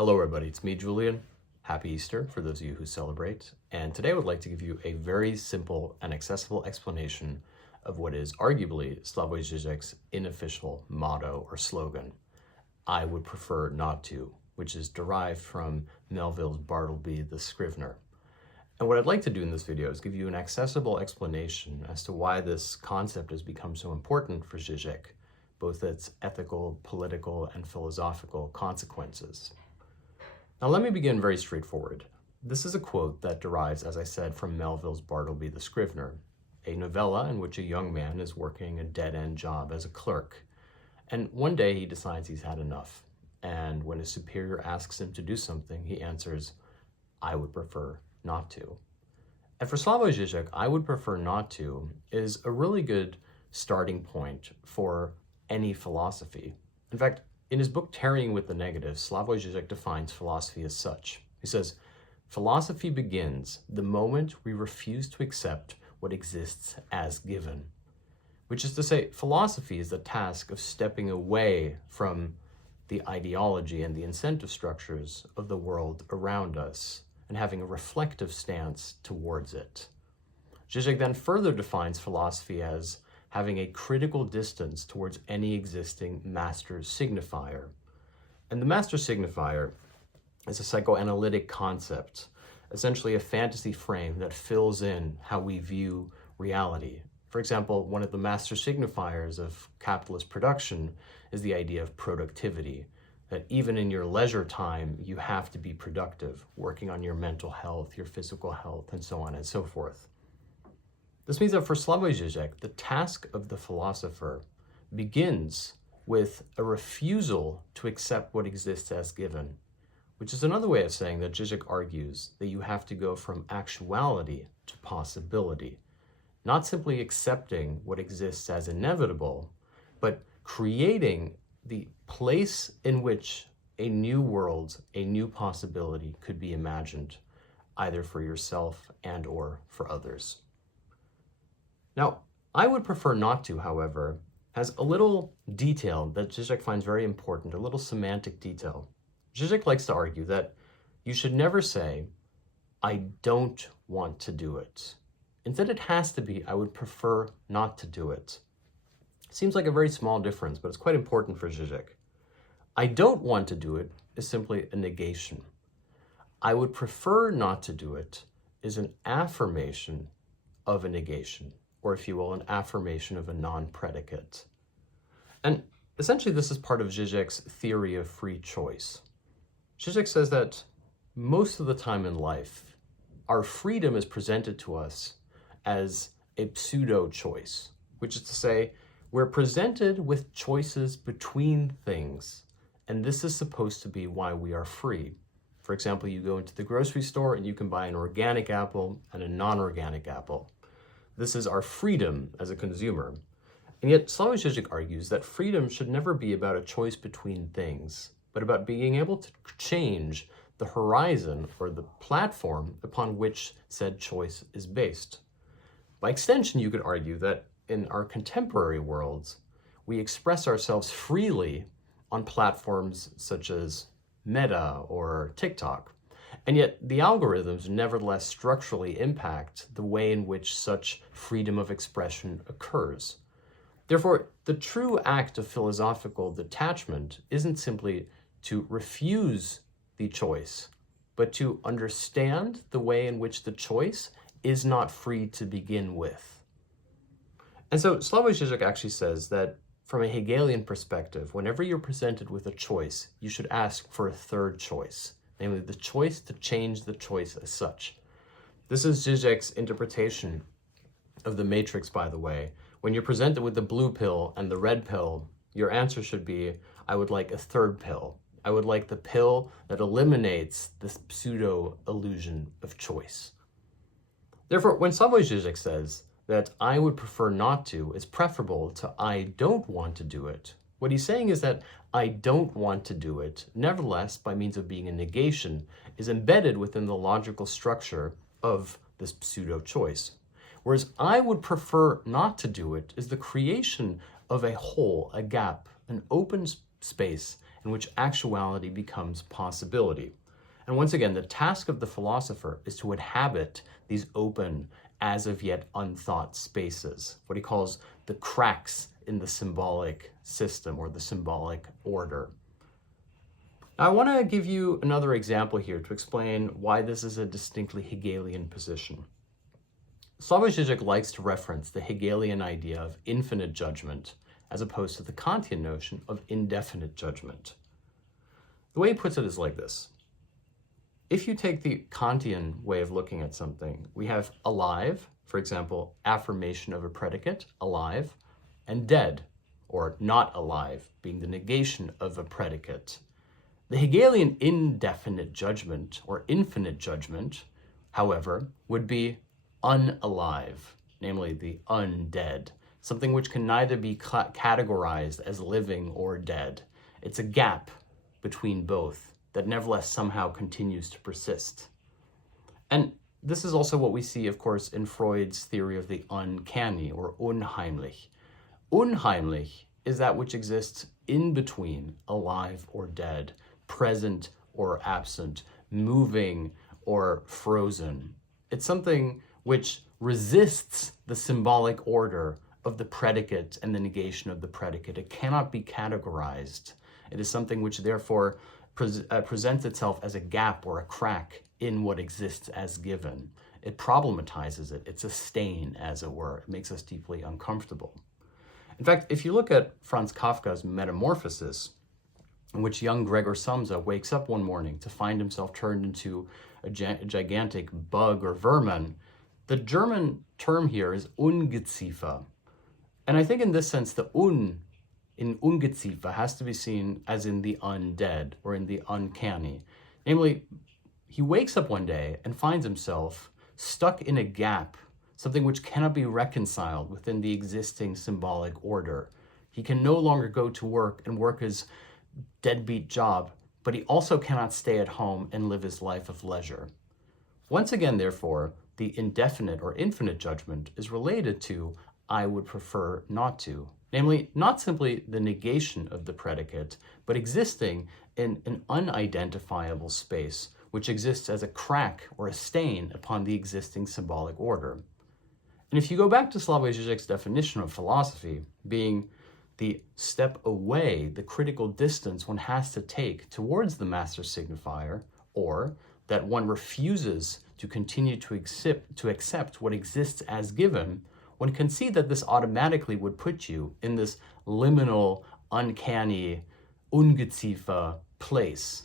Hello everybody, it's me, Julian. Happy Easter for those of you who celebrate. And today I would like to give you a very simple and accessible explanation of what is arguably Slavoj Žižek's unofficial motto or slogan, I would prefer not to, which is derived from Melville's Bartleby the Scrivener. And what I'd like to do in this video is give you an accessible explanation as to why this concept has become so important for Žižek, both its ethical, political, and philosophical consequences. Now let me begin very straightforward. This is a quote that derives, as I said, from Melville's Bartleby the Scrivener, a novella in which a young man is working a dead-end job as a clerk. And one day he decides he's had enough. And when his superior asks him to do something, he answers, I would prefer not to. And for Slavoj Žižek, I would prefer not to is a really good starting point for any philosophy. In fact, in his book, Tarrying with the Negative, Slavoj Žižek defines philosophy as such. He says, philosophy begins the moment we refuse to accept what exists as given. Which is to say, philosophy is the task of stepping away from the ideology and the incentive structures of the world around us and having a reflective stance towards it. Žižek then further defines philosophy as having a critical distance towards any existing master signifier. And the master signifier is a psychoanalytic concept, essentially a fantasy frame that fills in how we view reality. For example, one of the master signifiers of capitalist production is the idea of productivity, that even in your leisure time, you have to be productive, working on your mental health, your physical health, and so on and so forth. This means that for Slavoj Žižek, the task of the philosopher begins with a refusal to accept what exists as given, which is another way of saying that Žižek argues that you have to go from actuality to possibility, not simply accepting what exists as inevitable, but creating the place in which a new world, a new possibility could be imagined, either for yourself and or for others. Now, I would prefer not to, however, has a little detail that Žižek finds very important, a little semantic detail. Žižek likes to argue that you should never say, I don't want to do it. Instead, it has to be, I would prefer not to do it. Seems like a very small difference, but it's quite important for Žižek. I don't want to do it is simply a negation. I would prefer not to do it is an affirmation of a negation, or if you will, an affirmation of a non-predicate. And essentially this is part of Žižek's theory of free choice. Žižek says that most of the time in life, our freedom is presented to us as a pseudo choice, which is to say, we're presented with choices between things, and this is supposed to be why we are free. For example, you go into the grocery store and you can buy an organic apple and a non-organic apple. This is our freedom as a consumer. And yet Slavoj Žižek argues that freedom should never be about a choice between things, but about being able to change the horizon or the platform upon which said choice is based. By extension, you could argue that in our contemporary worlds, we express ourselves freely on platforms such as Meta or TikTok. And yet the algorithms nevertheless structurally impact the way in which such freedom of expression occurs. Therefore, the true act of philosophical detachment isn't simply to refuse the choice, but to understand the way in which the choice is not free to begin with. And so Slavoj Žižek actually says that from a Hegelian perspective, whenever you're presented with a choice, you should ask for a third choice, namely the choice to change the choice as such. This is Žižek's interpretation of the matrix, by the way. When you're presented with the blue pill and the red pill, your answer should be, I would like a third pill. I would like the pill that eliminates this pseudo illusion of choice. Therefore, when Slavoj Žižek says that I would prefer not to is preferable to I don't want to do it, what he's saying is that I don't want to do it, nevertheless, by means of being a negation, is embedded within the logical structure of this pseudo choice. Whereas I would prefer not to do it is the creation of a hole, a gap, an open space, in which actuality becomes possibility. And once again, the task of the philosopher is to inhabit these open, as of yet unthought spaces, what he calls the cracks in the symbolic system or the symbolic order. Now, I want to give you another example here to explain why this is a distinctly Hegelian position. Slavoj Žižek likes to reference the Hegelian idea of infinite judgment as opposed to the Kantian notion of indefinite judgment. The way he puts it is like this. If you take the Kantian way of looking at something, we have alive, for example, affirmation of a predicate, alive, and dead, or not alive, being the negation of a predicate. The Hegelian indefinite judgment, or infinite judgment, however, would be unalive, namely the undead, something which can neither be categorized as living or dead. It's a gap between both that nevertheless somehow continues to persist. And this is also what we see, of course, in Freud's theory of the uncanny, or unheimlich. Unheimlich is that which exists in between alive or dead, present or absent, moving or frozen. It's something which resists the symbolic order of the predicate and the negation of the predicate. It cannot be categorized. It is something which therefore presents itself as a gap or a crack in what exists as given. It problematizes it. It's a stain, as it were. It makes us deeply uncomfortable. In fact, if you look at Franz Kafka's Metamorphosis, in which young Gregor Samsa wakes up one morning to find himself turned into a gigantic bug or vermin, the German term here is Ungeziefer. And I think in this sense, the in Ungeziefer has to be seen as in the undead or in the uncanny. Namely, he wakes up one day and finds himself stuck in a gap, something which cannot be reconciled within the existing symbolic order. He can no longer go to work and work his deadbeat job, but he also cannot stay at home and live his life of leisure. Once again, therefore, the indefinite or infinite judgment is related to I would prefer not to. Namely, not simply the negation of the predicate, but existing in an unidentifiable space, which exists as a crack or a stain upon the existing symbolic order. And if you go back to Slavoj Žižek's definition of philosophy, being the step away, the critical distance one has to take towards the master signifier, or that one refuses to continue to accept what exists as given, one can see that this automatically would put you in this liminal, uncanny, Ungeziefer place.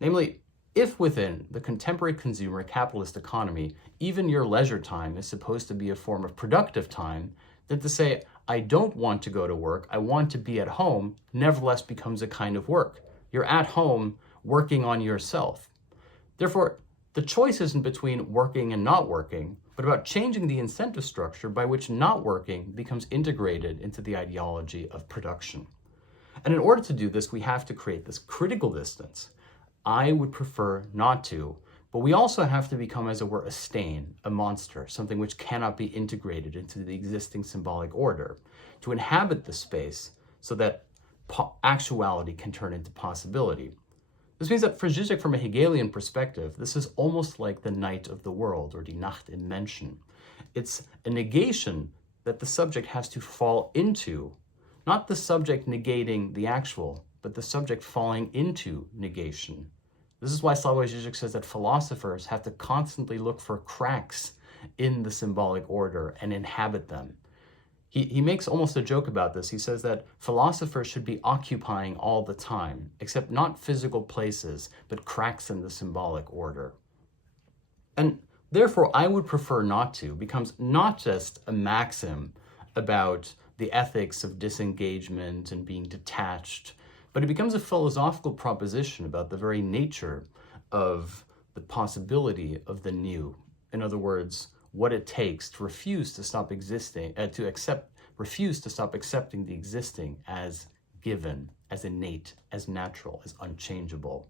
Namely, if within the contemporary consumer capitalist economy, even your leisure time is supposed to be a form of productive time, then to say, I don't want to go to work, I want to be at home, nevertheless becomes a kind of work. You're at home working on yourself. Therefore, the choice isn't between working and not working, but about changing the incentive structure by which not working becomes integrated into the ideology of production. And in order to do this, we have to create this critical distance. I would prefer not to, but we also have to become, as it were, a stain, a monster, something which cannot be integrated into the existing symbolic order, to inhabit the space so that actuality can turn into possibility. This means that for Žižek, from a Hegelian perspective, this is almost like the night of the world, or die Nacht im Menschen. It's a negation that the subject has to fall into, not the subject negating the actual, but the subject falling into negation. This is why Slavoj Žižek says that philosophers have to constantly look for cracks in the symbolic order and inhabit them. He makes almost a joke about this. He says that philosophers should be occupying all the time, except not physical places, but cracks in the symbolic order. And therefore, I would prefer not to becomes not just a maxim about the ethics of disengagement and being detached, but it becomes a philosophical proposition about the very nature of the possibility of the new. In other words, what it takes to refuse to stop existing, refuse to stop accepting the existing as given, as innate, as natural, as unchangeable.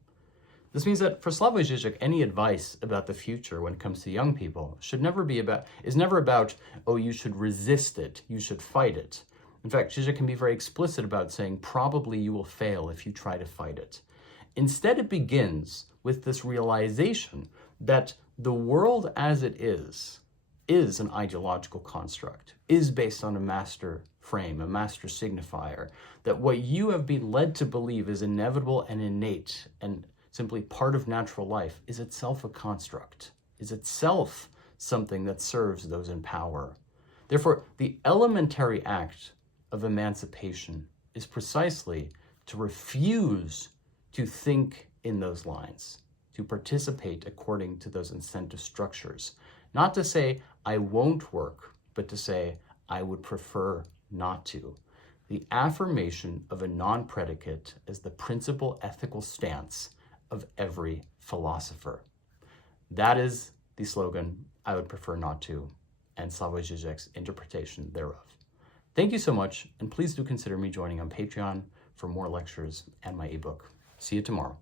This means that for Slavoj Žižek, any advice about the future when it comes to young people is never about, oh, you should resist it, you should fight it. In fact, Žižek can be very explicit about saying, probably you will fail if you try to fight it. Instead, it begins with this realization that the world as it is an ideological construct, is based on a master frame, a master signifier, that what you have been led to believe is inevitable and innate and simply part of natural life is itself a construct, is itself something that serves those in power. Therefore, the elementary act of emancipation is precisely to refuse to think in those lines, to participate according to those incentive structures. Not to say, I won't work, but to say, I would prefer not to. The affirmation of a non-predicate as the principal ethical stance of every philosopher. That is the slogan, I would prefer not to, and Slavoj Žižek's interpretation thereof. Thank you so much, and please do consider me joining on Patreon for more lectures and my ebook. See you tomorrow.